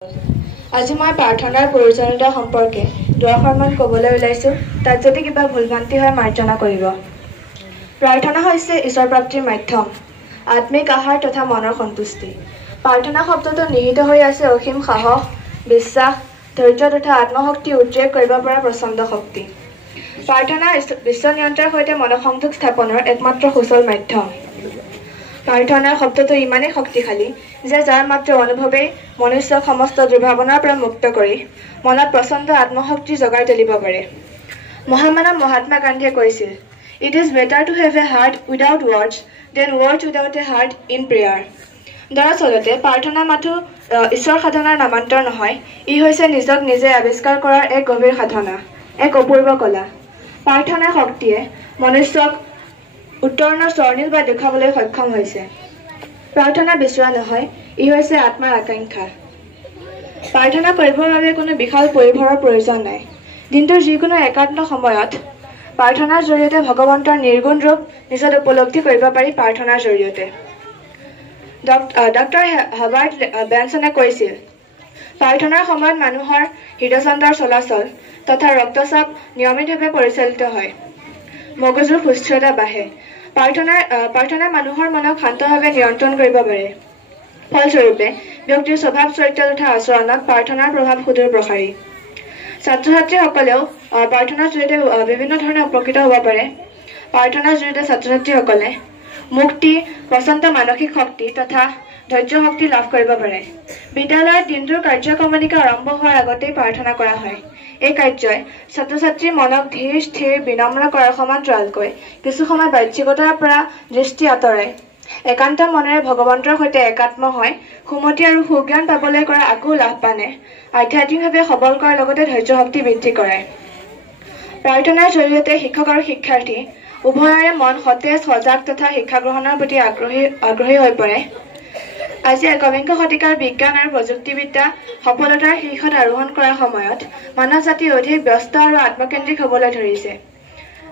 আজি মই প্ৰাৰ্থনাৰ প্ৰয়োজনীয়তা সম্পৰ্কে দুআষাৰমান ক'বলৈ ওলাইছোঁ। তাত যদি কিবা ভুলভ্ৰান্তি হয় মাৰ্জনা কৰিব। প্ৰাৰ্থনা হৈছে ঈশ্বৰ প্ৰাপ্তিৰ মাধ্যম, আত্মিক আহাৰ তথা মনৰ সন্তুষ্টি। প্ৰাৰ্থনা শব্দটো নিহিত হৈ আছে অসীম সাহস, বিশ্বাস, ধৈৰ্য তথা আত্মশক্তি উদ্ৰেক কৰিব পৰা প্ৰচণ্ড শক্তি। প্ৰাৰ্থনা বিশ্ব নিয়ন্ত্ৰণৰ সৈতে মনসংযোগ স্থাপনৰ একমাত্ৰ সুচল মাধ্যম। প্ৰাৰ্থনাৰ শব্দটো ইমানেই শক্তিশালী যে যাৰ মাত্ৰ অনুভৱেই মনুষ্যক সমস্ত দুৰ্ভাৱনাৰ পৰা মুক্ত কৰি মনত প্ৰচণ্ড আত্মশক্তি জগাই তুলিব পাৰে। মহামানৱ মহাত্মা গান্ধীয়ে কৈছিল, "it is better to have a heart without words than words without a heart in prayer". দৰাচলতে প্ৰাৰ্থনা মাথো ঈশ্বৰ সাধনাৰ নামান্তৰ নহয়, ই হৈছে নিজক নিজে আৱিষ্কাৰ কৰাৰ এক গভীৰ সাধনা, এক অপূৰ্ব কলা। প্ৰাৰ্থনাৰ শক্তিয়ে মনুষ্যক উত্তৰণৰ স্বৰ্ণিল বা দেখুৱাবলৈ সক্ষম হৈছে। প্ৰাৰ্থনা বিচৰা নহয়, ই হৈছে আত্মাৰ আকাংক্ষা। প্ৰাৰ্থনা কৰিবৰ বাবে কোনো বিশাল পৰিভৰৰ প্ৰয়োজন নাই। দিনটোৰ যিকোনো একান্ত সময়ত প্ৰাৰ্থনাৰ জৰিয়তে ভগৱন্তৰ নিৰ্গুণ ৰূপ নিজত উপলব্ধি কৰিব পাৰি। প্ৰাৰ্থনাৰ জৰিয়তে ডক্টৰ হাৰ্বাৰ্ট বেনছনে কৈছিল, প্ৰাৰ্থনাৰ সময়ত মানুহৰ হৃদযন্ত্ৰৰ চলাচল তথা ৰক্তচাপ নিয়মিতভাৱে পৰিচালিত হয়, মগজুৰ সুস্থিৰতা বাঢ়ে। প্ৰাৰ্থনাই মানুহৰ মনক শান্তভাৱে নিয়ন্ত্ৰণ কৰিব পাৰে। ফলস্বৰূপে ব্যক্তিৰ স্বভাৱ চৰিত্ৰ তথা আচৰণত প্ৰাৰ্থনাৰ প্ৰভাৱ সুদূৰ প্ৰসাৰী। ছাত্ৰ ছাত্ৰীসকলেও প্ৰাৰ্থনাৰ জৰিয়তে বিভিন্ন ধৰণে উপকৃত হ'ব পাৰে। প্ৰাৰ্থনাৰ জৰিয়তে ছাত্ৰ ছাত্ৰীসকলে মুক্তি, প্ৰচণ্ড মানসিক শক্তি তথা ধৈৰ্য শক্তি লাভ কৰিব পাৰে। বিদ্যালয়ত দিনটোৰ কাৰ্যক্ৰমণিকা আৰম্ভ হোৱাৰ আগতেই প্ৰাৰ্থনা কৰা হয়। এই কাৰ্যই ছাত্ৰ ছাত্ৰীৰ মনক ধীৰ স্থিৰ বিনম্ৰ কৰাৰ সমান্তৰালকৈ কিছু সময় বাহ্যিকতাৰ পৰা দৃষ্টি আঁতৰাই একান্ত মনেৰে ভগৱন্তৰ সৈতে একাত্ম হৈ সুমতি আৰু সুজ্ঞান পাবলৈ কৰা আকুল আহ্বানে আধ্যাত্মিকভাৱে সবল কৰাৰ লগতে ধৈৰ্য শক্তি বৃদ্ধি কৰায়। প্ৰাৰ্থনাৰ জৰিয়তে শিক্ষক আৰু শিক্ষাৰ্থী উভয়ৰে মন সতেজ, সজাগ তথা শিক্ষা গ্ৰহণৰ প্ৰতি আগ্ৰহী হৈ পৰে। আজি একবিংশ শতিকাৰ বিজ্ঞান আৰু প্ৰযুক্তিবিদ্যা সফলতাৰ শীৰ্ষত আৰোহণ কৰাৰ সময়ত মানৱ জাতি অধিক ব্যস্ত আৰু আত্মকেন্দ্ৰিক হ'বলৈ ধৰিছে।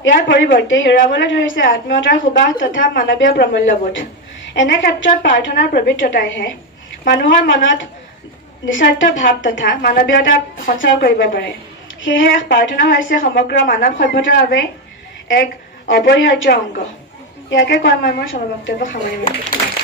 ইয়াৰ পৰিৱৰ্তে হেৰুৱাবলৈ ধৰিছে আত্মীয়তাৰ সুবাস তথা মানৱীয় প্ৰমূল্যবোধ। এনে ক্ষেত্ৰত প্ৰাৰ্থনাৰ পবিত্ৰতাইহে মানুহৰ মনত নিস্বাৰ্থ ভাৱ তথা মানৱীয়তা সঞ্চাৰ কৰিব পাৰে। সেয়েহে প্ৰাৰ্থনা হৈছে সমগ্ৰ মানৱ সভ্যতাৰ বাবে এক অপৰিহাৰ্য অংগ। ইয়াকে কৈ মই মোৰ বক্তব্য সামৰণি মাৰিছোঁ।